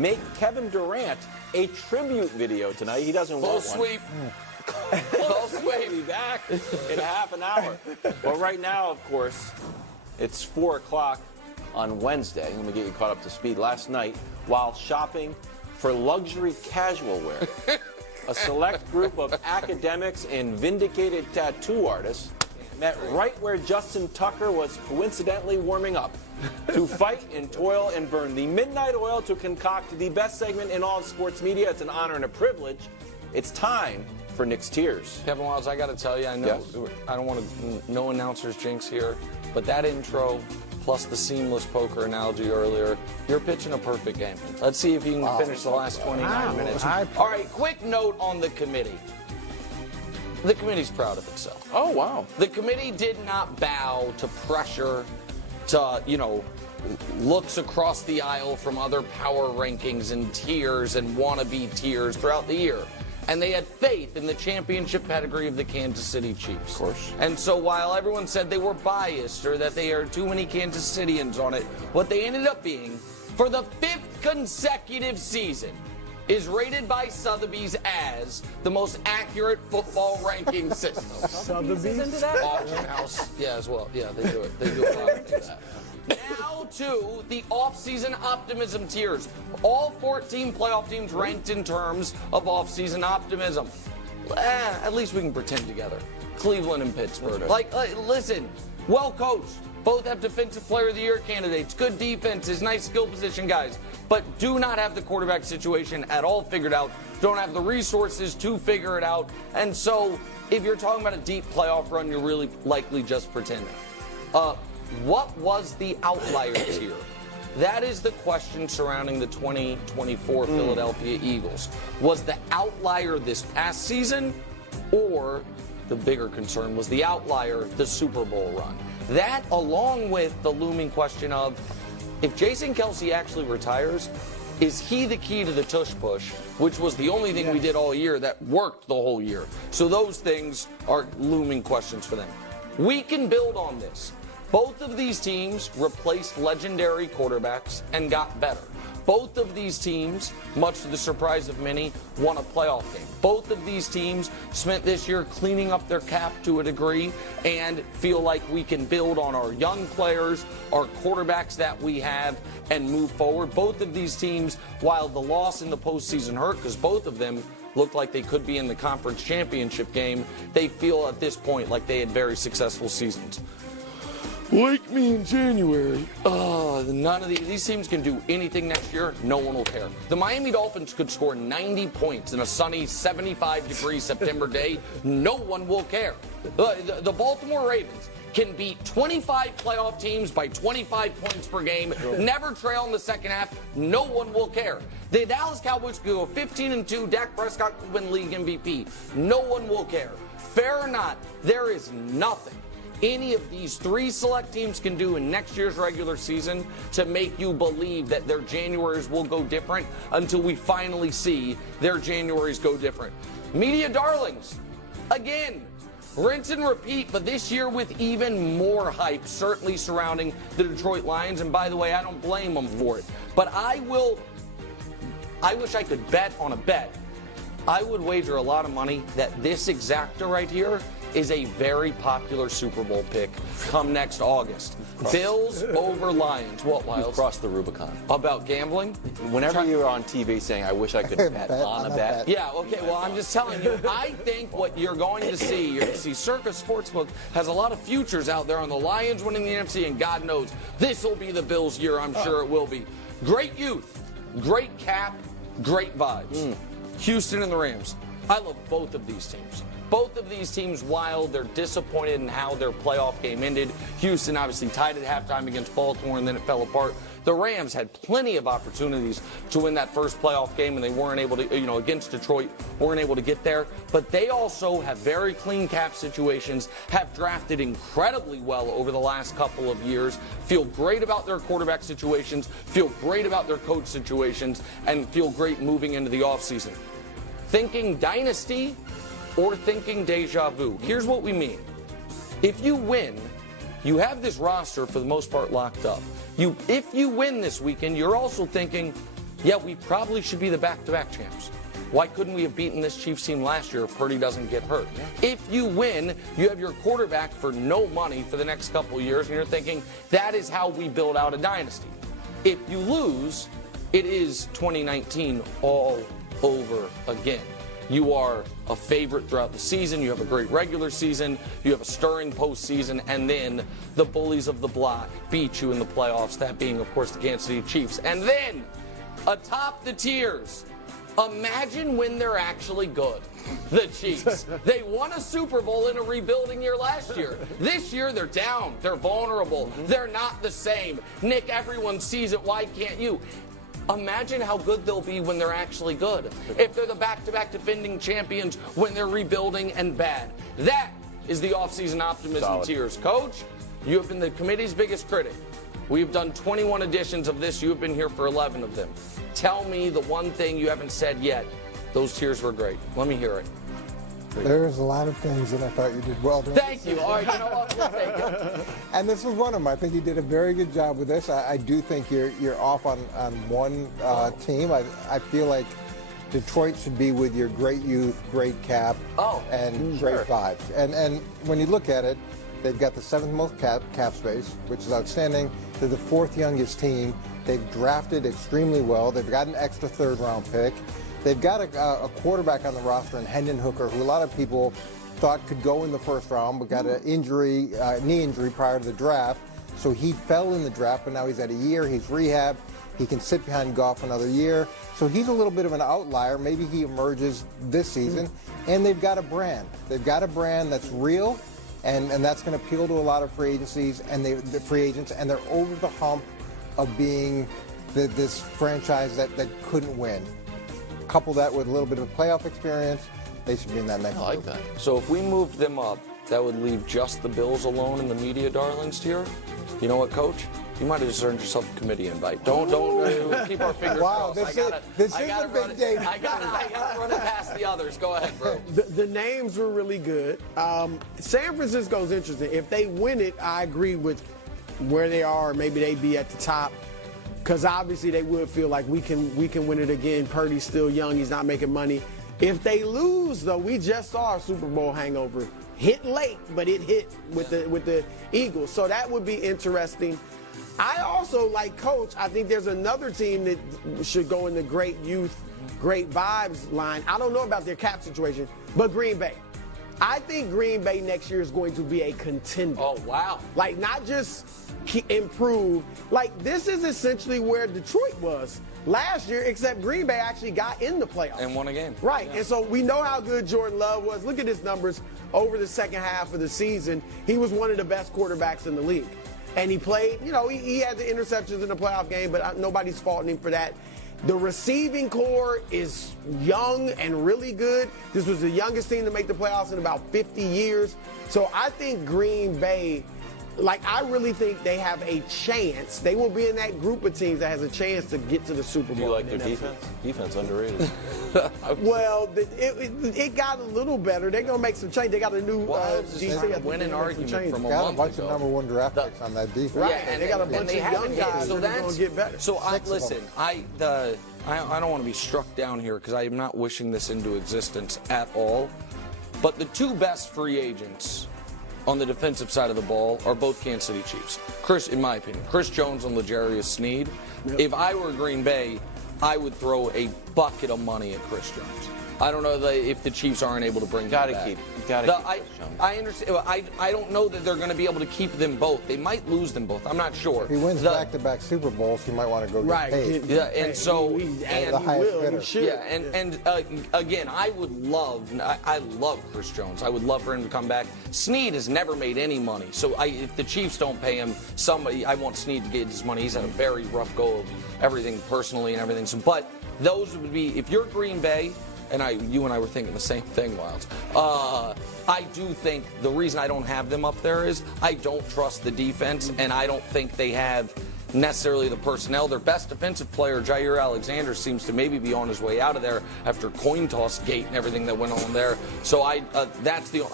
make Kevin Durant a tribute video tonight. He doesn't want one. Sweep. Full sweep. We'll be back in half an hour. But right now, of course, it's 4 o'clock on Wednesday. Let me get you caught up to speed. Last night, while shopping for luxury casual wear, a select group of academics and vindicated tattoo artists met right where Justin Tucker was coincidentally warming up to fight and toil and burn the midnight oil to concoct the best segment in all of sports media. It's an honor and a privilege. It's time for Nick's Tears. Kevin Wiles, I got to tell you, I know Yes. I don't want to, no announcer's jinx here, but that intro plus the seamless poker analogy earlier, you're pitching a perfect game. Let's see if you can finish the last 29 minutes. All right, quick note on the committee. The committee's proud of itself. Oh, wow. The committee did not bow to pressure, to, looks across the aisle from other power rankings and tiers and wannabe tiers throughout the year. And they had faith in the championship pedigree of the Kansas City Chiefs. Of course. And so while everyone said they were biased or that they are too many Kansas Cityans on it, what they ended up being, for the 5th consecutive season, is rated by Sotheby's as the most accurate football ranking system. Sotheby's into that? Auction house, yeah, as well. Yeah, they do it. They do a lot of things. Now to the off-season optimism tiers. All 14 playoff teams ranked in terms of off-season optimism. At least we can pretend together. Cleveland and Pittsburgh. Listen, well coached. Both have Defensive Player of the Year candidates. Good defenses, nice skill position guys. But do not have the quarterback situation at all figured out. Don't have the resources to figure it out. And so, if you're talking about a deep playoff run, you're really likely just pretending. What was the outlier tier? That is the question surrounding the 2024 Philadelphia Eagles. Was the outlier this past season, or the bigger concern was the outlier the Super Bowl run? That, along with the looming question of, if Jason Kelce actually retires, is he the key to the tush push, which was the only thing we did all year that worked the whole year? So those things are looming questions for them. We can build on this. Both of these teams replaced legendary quarterbacks and got better. Both of these teams, much to the surprise of many, won a playoff game. Both of these teams spent this year cleaning up their cap to a degree and feel like we can build on our young players, our quarterbacks that we have, and move forward. Both of these teams, while the loss in the postseason hurt, because both of them looked like they could be in the conference championship game, they feel at this point like they had very successful seasons. Like me in January. None of these teams can do anything next year. No one will care. The Miami Dolphins could score 90 points in a sunny 75-degree September day. No one will care. The Baltimore Ravens can beat 25 playoff teams by 25 points per game, never trail in the second half. No one will care. The Dallas Cowboys could go 15-2. Dak Prescott could win league MVP. No one will care. Fair or not, there is nothing any of these 3 select teams can do in next year's regular season to make you believe that their Januaries will go different until we finally see their Januaries go different. Media darlings, again, rinse and repeat, but this year with even more hype, certainly surrounding the Detroit Lions. And by the way, I don't blame them for it. But I wish I could bet on a bet. I would wager a lot of money that this exacta right here is a very popular Super Bowl pick come next August. Bills over Lions. What, Wiles? You've crossed the Rubicon. About gambling? Whenever you're on TV saying, I wish I could bet on a bet. Yeah, okay, well, I'm just telling you, I think what you're going to see Circus Sportsbook has a lot of futures out there on the Lions winning the NFC, and God knows, this will be the Bills' year. I'm sure it will be. Great youth, great cap, great vibes. Houston and the Rams. I love both of these teams. Both of these teams, while they're disappointed in how their playoff game ended, Houston obviously tied at halftime against Baltimore and then it fell apart. The Rams had plenty of opportunities to win that first playoff game and they weren't able to, against Detroit, weren't able to get there. But they also have very clean cap situations, have drafted incredibly well over the last couple of years, feel great about their quarterback situations, feel great about their coach situations, and feel great moving into the offseason. Thinking dynasty or thinking deja vu. Here's what we mean. If you win, you have this roster for the most part locked up. If you win this weekend, you're also thinking, yeah, we probably should be the back-to-back champs. Why couldn't we have beaten this Chiefs team last year if Purdy doesn't get hurt? Yeah. If you win, you have your quarterback for no money for the next couple of years, and you're thinking, that is how we build out a dynasty. If you lose, it is 2019 all over again. You are a favorite throughout the season. You have a great regular season. You have a stirring postseason. And then the bullies of the block beat you in the playoffs, that being, of course, the Kansas City Chiefs. And then, atop the tiers, imagine when they're actually good. The Chiefs. They won a Super Bowl in a rebuilding year last year. This year, they're down. They're vulnerable. They're not the same. Nick, everyone sees it. Why can't you? Imagine how good they'll be when they're actually good. If they're the back-to-back defending champions when they're rebuilding and bad. That is the offseason optimism tiers. Coach, you have been the committee's biggest critic. We've done 21 editions of this. You have been here for 11 of them. Tell me the one thing you haven't said yet. Those tiers were great. Let me hear it. There's a lot of things that I thought you did well. Thank you. All right, you know what? We'll take it. And this was one of them. I think you did a very good job with this. I do think you're off on one team. I feel like Detroit should be with your great youth, great cap, and great vibes. And when you look at it, they've got the 7th most cap space, which is outstanding. They're the 4th youngest team. They've drafted extremely well. They've got an extra 3rd-round pick. They've got a quarterback on the roster in Hendon Hooker, who a lot of people thought could go in the 1st round, but got an injury, knee injury prior to the draft. So he fell in the draft, but now he's at a year. He's rehab. He can sit behind Goff another year. So he's a little bit of an outlier. Maybe he emerges this season. And they've got a brand. They've got a brand that's real, and that's going to appeal to a lot of free agencies and the free agents, and they're over the hump of being this franchise that couldn't win. Couple that with a little bit of playoff experience, they should be in that next I like that. So if we moved them up, that would leave just the Bills alone in the media darlings tier. You know what, Coach? You might have just earned yourself a committee invite. Don't keep our fingers crossed. This is a big day. I gotta run it past the others. Go ahead, bro. The names were really good. San Francisco's interesting. If they win it, I agree with where they are. Maybe they'd be at the top. Because obviously they would feel like we can win it again. Purdy's still young. He's not making money. If they lose, though, we just saw a Super Bowl hangover. Hit late, but it hit with the Eagles. So that would be interesting. I also, like Coach, I think there's another team that should go in the great youth, great vibes line. I don't know about their cap situation, but Green Bay. I think Green Bay next year is going to be a contender. Oh, wow. Like, not just improve. Like, this is essentially where Detroit was last year, except Green Bay actually got in the playoffs. And won a game. Right, and so we know how good Jordan Love was. Look at his numbers over the second half of the season. He was one of the best quarterbacks in the league. And he played, he had the interceptions in the playoff game, but nobody's faulting him for that. The receiving core is young and really good. This was the youngest team to make the playoffs in about 50 years. So I think Green Bay, I really think they have a chance. They will be in that group of teams that has a chance to get to the Super Bowl. Do you like their defense? Defense underrated. Well, it got a little better. They're going to make some change. They got a new DC. A winning argument from a got a month bunch ago. of #1 draft picks on that defense. Right, Yeah, and they got a bunch of young guys so that are going to get better. So listen, I don't want to be struck down here because I am not wishing this into existence at all. But the 2 best free agents on the defensive side of the ball are both Kansas City Chiefs. In my opinion, Chris Jones and L'Jarius Sneed. Yep. If I were Green Bay, I would throw a bucket of money at Chris Jones. I don't know if the Chiefs aren't able to bring him back. You gotta keep Chris Jones. I understand. I don't know that they're going to be able to keep them both. They might lose them both. I'm not sure. If he wins back-to-back Super Bowls, he might want to go get paid. Yeah, and so the highest bidder. Yeah, and again, I love Chris Jones. I would love for him to come back. Snead has never made any money, so if the Chiefs don't pay him, I want Snead to get his money. He's had a very rough go of everything personally and everything. So, but those would be, if you're Green Bay. And you and I were thinking the same thing, Wilds. I do think the reason I don't have them up there is I don't trust the defense, and I don't think they have necessarily the personnel. Their best defensive player, Jair Alexander, seems to maybe be on his way out of there after coin toss gate and everything that went on there. So I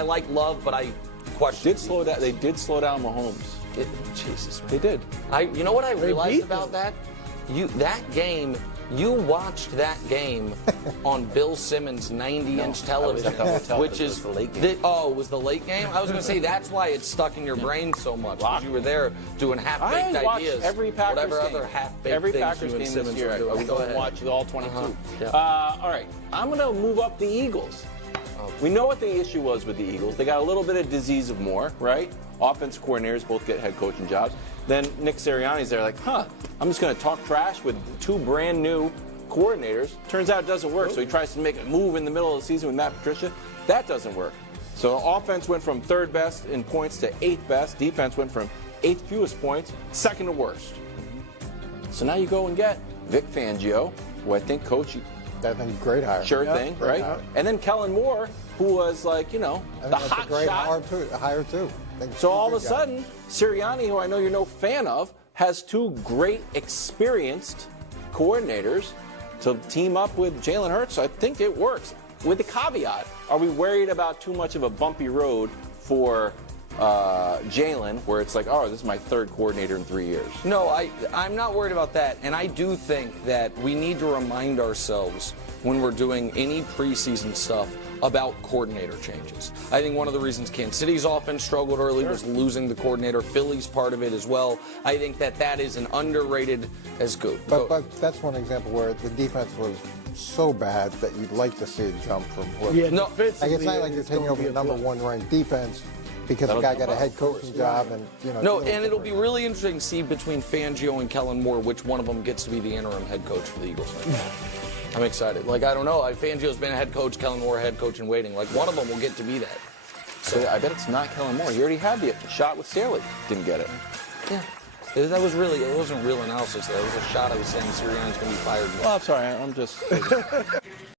like Love, but I question. They did slow down Mahomes. Jesus, man. They did. You know what I realized about that? That game, You watched that game on Bill Simmons' 90-inch television, I was at the hotel. which It is was the late game. it was the late game. I was going to say that's why it's stuck in your brain so much because you were there doing half-baked I watched ideas. every Packers whatever game. other half-baked Every things Packers you and game Simmons this year. were doing. I Go go ahead. and watch all 22. Yeah. All right, I'm going to move up the Eagles. We know what the issue was with the Eagles. They got a little bit of disease of more, right? Offense coordinators both get head coaching jobs. Then Nick Sirianni's there like, I'm just going to talk trash with two brand new coordinators. Turns out it doesn't work. So he tries to make a move in the middle of the season with Matt Patricia. That doesn't work. So offense went from third best in points to eighth best. Defense went from eighth fewest points, second to worst. So now you go and get Vic Fangio, who I think I think great hire. Sure thing, right? hire. And then Kellen Moore, who was like, the That's hot a great shot. hire too. So all of a sudden, Sirianni, who I know you're no fan of, has two great experienced coordinators to team up with Jalen Hurts. So I think it works. With the caveat, are we worried about too much of a bumpy road for Jalen, where it's like, this is my third coordinator in 3 years? No, I'm not worried about that. And I do think that we need to remind ourselves when we're doing any preseason stuff about coordinator changes. I think one of the reasons Kansas City's offense struggled early was losing the coordinator. Philly's part of it as well. I think that is an underrated as good. But that's one example where the defense was so bad that you'd like to see it jump from. Yeah, No, Like it's not like you're taking gonna over be the a number plus. one ranked defense because the guy got a head coaching job and No, and it'll be really interesting to see between Fangio and Kellen Moore which one of them gets to be the interim head coach for the Eagles. I'm excited. I don't know. Fangio's been a head coach, Kellen Moore a head coach in waiting. One of them will get to be that. So I bet it's not Kellen Moore. He already had the shot with Staley. Didn't get it. Yeah. It wasn't real analysis. That was a shot I was saying Sirianni's going to be fired. Well, I'm sorry. I'm just...